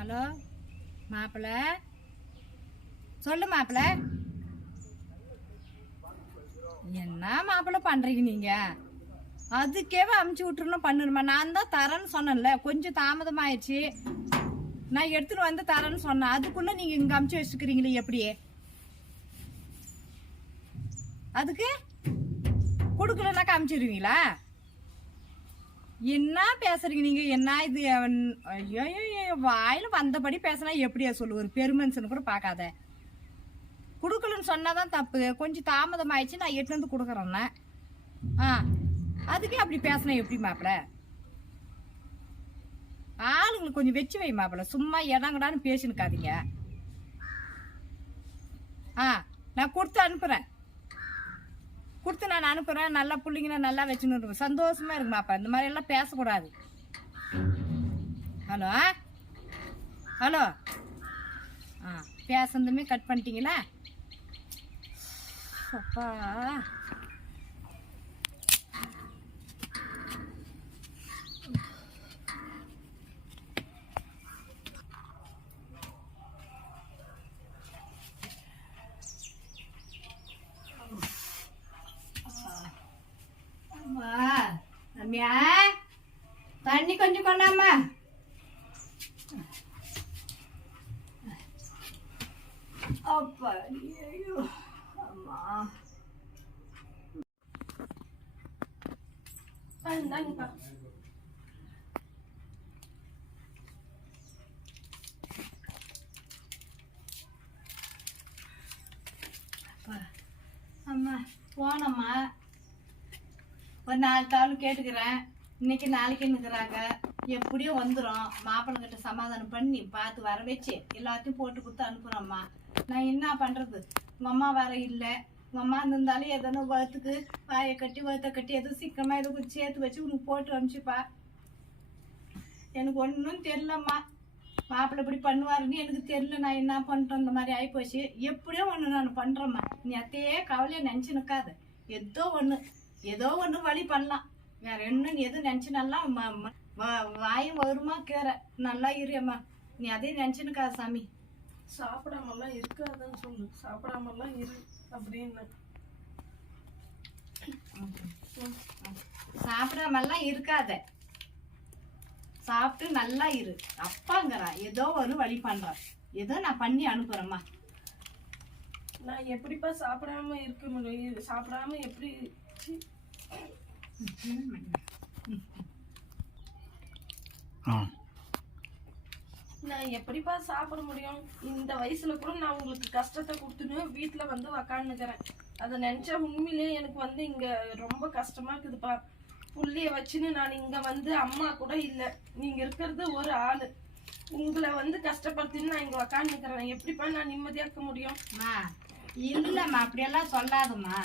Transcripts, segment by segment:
Hello மாப்பிள்ள சொல்லு மாப்பிள்ள என்ன மாப்பிள்ள பண்றீங்க நீங்க? அதுக்கேவே அமுச்சு விட்டுருணும் பண்ணணுமா? நான் தான் தரேன்னு சொன்னேன்ல கொஞ்சம் தாமதமாயிடுச்சு. நான் எடுத்துட்டு வந்து தரேன்னு சொன்னேன். அதுக்குள்ள நீங்க இங்க அமுச்சு வச்சுக்கிறீங்களே எப்படியே? அதுக்கு? கொடுக்கலனாக்கா அமுச்சிடுவீங்களா என்ன பேசுறீங்க நீங்க? என்ன இது? ஐயோ வாயில வந்தபடி பேசினா எப்படியா சொல்லு ஒரு பெருமனுஷன் கூட பார்க்காத. கொடுக்கலன்னு சொன்னாதான் தப்பு. கொஞ்சம் தாமதம் ஆயிடுச்சு நான் எட்டு வந்து கொடுக்குறேன்னா ஆ அதுக்கே அப்படி பேசினா எப்படி மாப்பிள? ஆளுங்களுக்கு கொஞ்சம் வச்சு வை மாப்பிள. சும்மா இடங்கடான்னு பேசினுக்காதீங்க. ஆ நான் கொடுத்து அனுப்புறேன். கொடுத்து நான் அனுப்புறேன். நல்லா பிள்ளைங்க நல்லா வச்சுன்னு இருக்கும் சந்தோஷமா இருக்குமாப்பா இந்த மாதிரி எல்லாம் பேசக்கூடாது. ஹலோ? ஹலோ? ஆ பேசுனதுமே கட் பண்ணிட்டீங்களா? அப்பா அம்மா ரம்யா தண்ணி கொஞ்சம் கொண்டாமா அப்படியோ ஐயோ அம்மா. இந்தாங்கப்பா அப்பா அம்மா போனம்மா. ஒரு நாலு தாள் கேட்டுக்கிறேன். இன்னைக்கு நாளைக்கு நிற்கிறாங்க எப்படியோ வந்துடும் மாப்பிள்ளைகிட்ட சமாதானம் பண்ணி பார்த்து வர வச்சு எல்லாத்தையும் போட்டு கொடுத்து அனுப்புகிறோம்மா நான் என்ன பண்ணுறது உங்கள் அம்மா வர இல்லை. உங்கள் அம்மா இருந்தாலும் எதனா வளர்த்துக்கு வாயை கட்டி வறுத்த கட்டி எதுவும் சீக்கிரமாக எதுவும் சேர்த்து வச்சு உனக்கு போட்டு அனுப்பிச்சுப்பா. எனக்கு ஒன்றும் தெரிலம்மா மாப்பிள்ளை இப்படி பண்ணுவாருன்னு எனக்கு தெரியல. நான் என்ன பண்ணுறேன் இந்த மாதிரி ஆகிப்போச்சு எப்படியோ ஒன்று நான் பண்ணுறேம்மா நீ அத்தையே கவலையை நினச்சி நிற்காது ஏதோ ஒன்று ஏதோ ஒன்று வழி பண்ணலாம். வேற என்ன நீ எதுவும் நினச்சினாலாம் வாயும் வருமா கேற. நல்லா இருயம்மா நீ அதையும் நினச்சி நிற்காத சாமி. சாப்பிடாமலாம் இருக்காதுன்னு சொல்லு. சாப்பிடாமலாம் இரு அப்படின்னு. சாப்பிடாமலாம் இருக்காத. சாப்பிட்டு நல்லா இரு. அப்பாங்கிறா ஏதோ ஒரு வழி பண்றா. ஏதோ நான் பண்ணி அனுப்புறேம்மா. நான் எப்படிப்பா சாப்பிடாம இருக்க முடியும் சாப்பிடாம எப்படி நான் எப்படிப்பா சாப்பிட முடியும்? இந்த வயசுல கூட நான் உங்களுக்கு கஷ்டத்தை கொடுத்துன்னு வீட்டுல வந்து உக்காந்துக்கிறேன். அதை நினைச்சா உண்மையிலேயே எனக்கு வந்து இங்க ரொம்ப கஷ்டமா இருக்குதுப்பா. புள்ளிய வச்சுன்னு நான் இங்க வந்து அம்மா கூட இல்ல. நீங்க இருக்கிறது ஒரு ஆளு. உங்களை வந்து கஷ்டப்படுத்தின்னு நான் இங்க உக்காந்துக்கிறேன். எப்படிப்பா நான் நிம்மதியா இருக்க முடியும்? அம்மா இல்லம்மா அப்படியெல்லாம் சொல்லாதம்மா.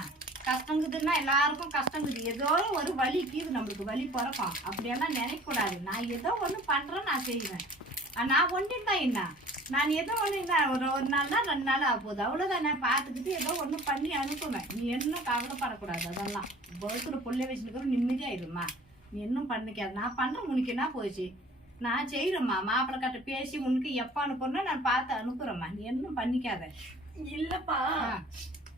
கஷ்டங்குதுன்னா எல்லாருக்கும் கஷ்டங்குது ஏதோ ஒரு வலி கீது நம்மளுக்கு வலி பிறக்கும். அப்படியெல்லாம் நினைக்கக்கூடாது. நான் ஏதோ ஒன்று பண்ணுறேன் நான் செய்வேன். நான் ஒன்று தான் என்ன? நான் ஏதோ ஒன்று என்ன? ஒரு ஒரு நாள் தான் ரெண்டு நாள் ஆக போகுது அவ்வளோதான் நான் பார்த்துக்கிட்டு ஏதோ ஒன்று பண்ணி அனுப்புவேன். நீ என்ன கவலைப்படக்கூடாது அதெல்லாம். பௌத்துல புள்ள வச்சுருக்கிற நிம்மதியாயிரும்மா. நீ இன்னும் பண்ணிக்காது. நான் பண்ணுறேன் உனக்கு என்ன போச்சு? நான் செய்கிறேம்மா மாப்பிள்ளை கிட்ட பேசி உனக்கு எப்போ அனுப்புறேன்னா நான் பார்த்து அனுப்புகிறேம்மா நீ இன்னும் பண்ணிக்காத. இல்லப்பா.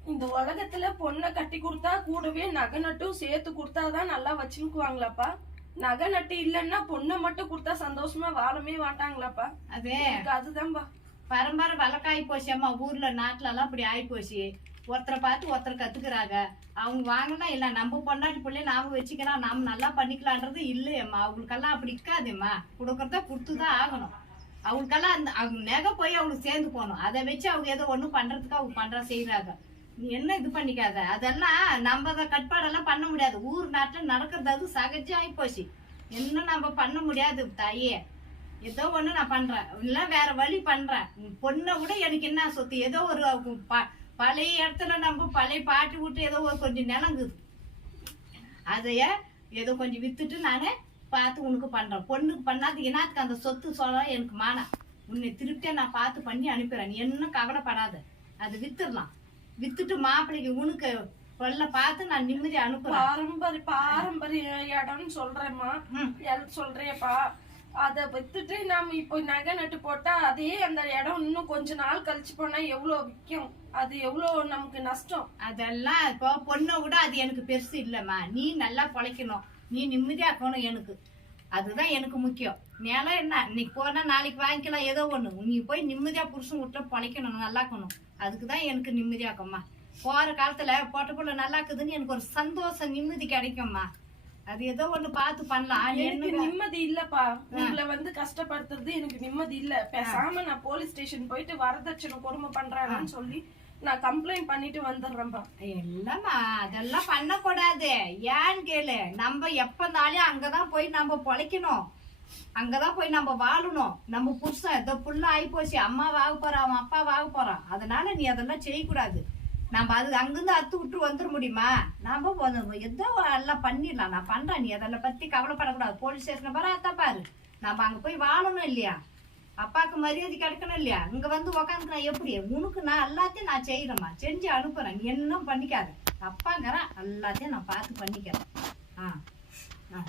இந்த உலகத்துல பொண்ணை கட்டி கொடுத்தா கூடவே நகை நட்டும் சேர்த்து கொடுத்தாதான் நல்லா வச்சுக்குவாங்களாப்பா? நகை நட்டு இல்லைன்னா பொண்ணை மட்டும் கொடுத்தா சந்தோஷமா வாழவே மாட்டாங்களாப்பா? அதே. அதுதான்பா. பரம்பரை வழக்காகி போச்சு அம்மா ஊர்ல நாட்டுல எல்லாம் அப்படி ஆகி போச்சு ஒருத்தரை பார்த்து ஒருத்தர் கத்துக்கிறாங்க. அவங்க வாங்கினா இல்ல நம்ம பொண்டாட்டி பிள்ளைய நாம வச்சுக்கிறோம் நாம நல்லா பண்ணிக்கலான்றது இல்லையம்மா அவங்களுக்கெல்லாம் அப்படி இருக்காதேம்மா கொடுக்கறத கொடுத்துதான் ஆகணும். அவங்களுக்கெல்லாம் அந்த அவங்க நகை போய் அவங்களுக்கு சேர்ந்து போகணும். அதை வச்சு அவங்க ஏதோ ஒண்ணு பண்றதுக்கு அவங்க பண்ற செய்யறாங்க நீ என்ன இது பண்ணிக்காத? அதெல்லாம் நம்ம அதை கட்பாடெல்லாம் பண்ண முடியாது. ஊர் நாட்டில் நடக்கிறது அது சகஜம் ஆகிப்போச்சு என்ன இன்னும் நம்ம பண்ண முடியாது தாயே. ஏதோ ஒன்று நான் பண்ணுறேன் இல்லை வேற வழி பண்ணுறேன் பொண்ணை விட எனக்கு என்ன சொத்து? ஏதோ ஒரு ப- பழைய இடத்துல நம்ம பழைய பாட்டி விட்டு ஏதோ ஒரு கொஞ்சம் நிலங்குது. அதைய ஏதோ கொஞ்சம் வித்துட்டு நானே பார்த்து உனக்கு பண்ணுறேன் பொண்ணுக்கு பண்ணாது என்னத்துக்கு அந்த சொத்து சொல்ல எனக்கு மானா உன்னை திருப்தியாக நான் பார்த்து பண்ணி அனுப்புறேன் நீ என்ன கவலைப்படாத. அது வித்துடலாம். வித்துட்டு மாப்பிள்ளைக்கு உனக்கு கொல்ல பார்த்து நான் நிம்மதி அனுப்புறேன். பாரம்பரிய பாரம்பரிய இடம்னு சொல்றேம்மா. சொல்றேப்பா அதை வித்துட்டு நாம இப்போ நகை நட்டு போட்டா அதே அந்த இடம் இன்னும் கொஞ்ச நாள் கழிச்சு போனா எவ்வளவு விற்கும்? அது எவ்வளவு நமக்கு நஷ்டம்? அதெல்லாம் இப்போ பொண்ணை விட அது எனக்கு பெருசு இல்லம்மா. நீ நல்லா பொழைக்கணும். நீ நிம்மதியா இருக்கணும் எனக்கு. அதுதான் எனக்கு முக்கியம். நிலம் என்ன? இன்னைக்கு போனா நாளைக்கு வாங்கிக்கலாம் ஏதோ ஒண்ணு. நீ போய் நிம்மதியா புருஷன் விட்டு பொழைக்கணும் நல்லா இருக்கணும் அதுக்கு தான் எனக்கு நிம்மதியா இருக்கும்மா போற காலத்துல பொட்ட புள்ள நல்லா இருக்குதுன்னு எனக்கு ஒரு சந்தோஷம் நிம்மதி கிடைக்கும்மா. அது ஏதோ ஒண்ணு பார்த்து பண்ணலாம். எனக்கு நிம்மதி இல்லப்பா. உங்களை வந்து கஷ்டப்படுத்துறது எனக்கு நிம்மதி இல்ல. பேசாம நான் போலீஸ் ஸ்டேஷன் போயிட்டு வரதட்சணை கொடுமை பண்றாங்கன்னு சொல்லி நான் கம்ப்ளைண்ட் பண்ணிட்டு வந்துடுறேன்ப்பா இல்லம்மா அதெல்லாம் பண்ணக்கூடாது. ஏன்னு கேளு. நம்ம எப்பனாலும் அங்கதான் போய் நம்ம பொழைக்கணும். அங்கதான் போய் நம்ம வாழணும். நம்ம புருஷன் ஏதோ புள்ள ஆயிப்போச்சு அம்மா வாக போறான் அவன் அப்பா வாக போறான் அதனால நீ அதெல்லாம் செய்யக்கூடாது. நம்ம அது அங்கிருந்து அத்து விட்டு வந்துட முடியுமா? நாம எதோ எல்லாம் பண்ணிடலாம். நான் பண்றேன். நீ அதெல்லாம் பத்தி கவலைப்படக்கூடாது. போலீஸ் ஸ்டேஷன் பாரு அதான் பாரு. நம்ம அங்க போய் வாழணும் இல்லையா? அப்பாவுக்கு மரியாதை கிடைக்கணும் இல்லையா? இங்க வந்து உக்காந்துக்கிறா எப்படி? உனக்கு நான் எல்லாத்தையும் நான் செய்யறேம்மா செஞ்சு அனுப்புறேன். நீ என்ன பண்ணிக்காத. அப்பாங்கிறேன் எல்லாத்தையும் நான் பார்த்து பண்ணிக்கிறேன். ஆ. ஆ.